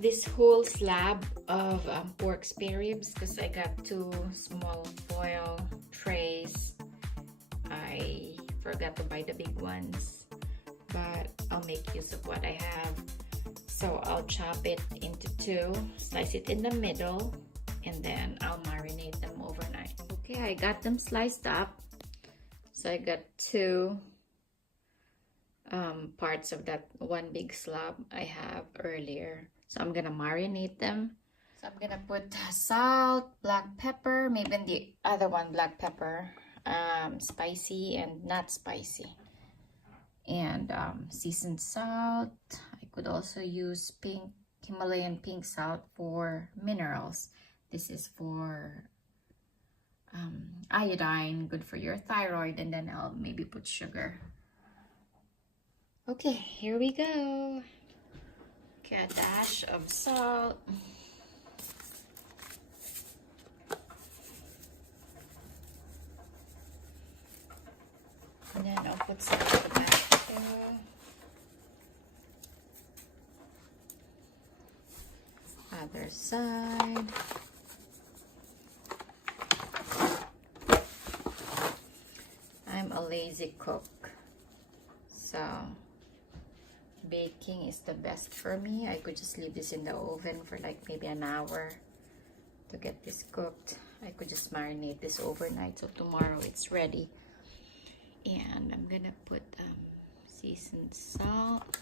this whole slab of pork spare ribs because I got 2 small foil trays. I forgot to buy the big ones, but I'll make use of what I have. So I'll chop it into 2, slice it in the middle, and then I'll marinate them overnight. Okay, I got them sliced up. So I got 2 parts of that one big slab I have earlier. So I'm gonna marinate them. So I'm gonna put salt, black pepper, maybe the other one black pepper, spicy and not spicy, and seasoned salt. I could also use Himalayan pink salt for minerals. This is for iodine, good for your thyroid, and then I'll maybe put sugar. Okay, here we go. Okay, a dash of salt. And then I'll put some of the back too. Other side. I'm a lazy cook, so baking is the best for me. I could just leave this in the oven for like maybe an hour to get this cooked. I could just marinate this overnight so tomorrow it's ready. And I'm gonna put seasoned salt.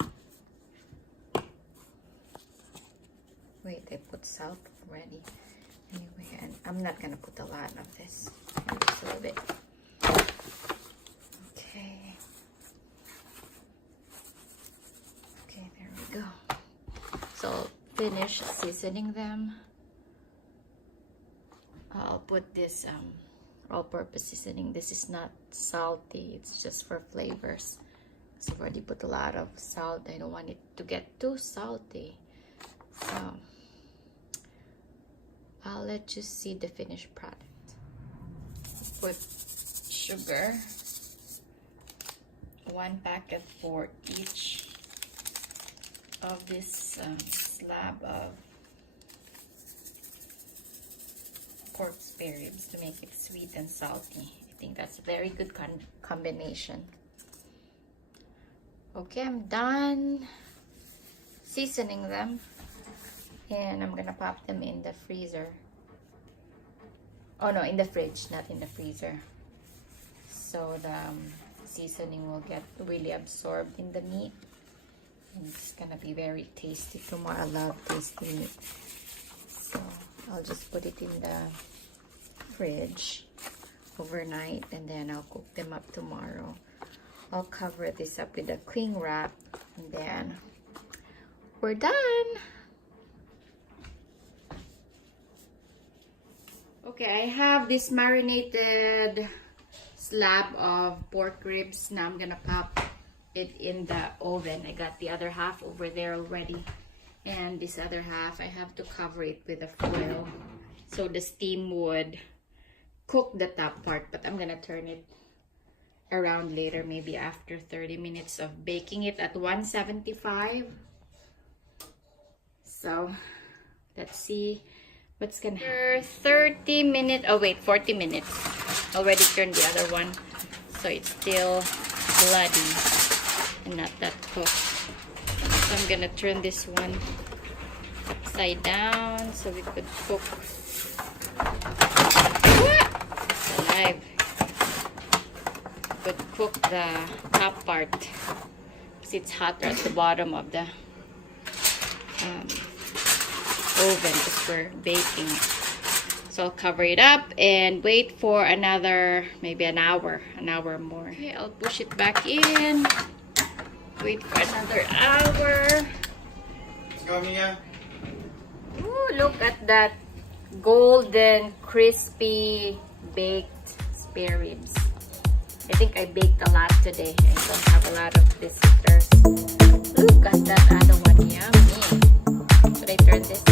Wait, I put salt already. Anyway, and I'm not gonna put a lot of this. Just a little bit. Okay. Okay, there we go. So finish seasoning them. I'll put this all-purpose seasoning. This is not salty, it's just for flavors. So I've already put a lot of salt. I don't want it to get too salty. So I'll let you see the finished product. Put sugar, 1 packet for each of this slab of pork spare ribs to make it sweet and salty. I think that's a very good combination. Okay, I'm done seasoning them, and I'm gonna pop them in the freezer. Oh no, in the fridge, not in the freezer, so the seasoning will get really absorbed in the meat, and it's gonna be very tasty tomorrow. I love tasty meat, so I'll just put it in the fridge overnight, and then I'll cook them up tomorrow. I'll cover this up with a cling wrap, and then we're done. Okay, I have this marinated slab of pork ribs. Now I'm gonna pop it in the oven. I got the other half over there already, and this other half I have to cover it with a foil so the steam would cook the top part, but I'm gonna turn it around later, maybe after 30 minutes of baking it at 175. So let's see what's gonna happen. 30 minutes, oh wait, 40 minutes. Already turned the other one, so it's still bloody and not that cooked. So I'm gonna turn this one upside down so we could cook. It's alive. Could cook the top part because it's hotter at the bottom of the oven because we're baking. So I'll cover it up and wait for another, maybe an hour more. Okay, I'll push it back in. Wait for another hour. Let's go, Mia. Ooh, look at that golden, crispy, baked spare ribs. I think I baked a lot today. I don't have a lot of visitors. Look at that other one. Yummy. Should I turn this?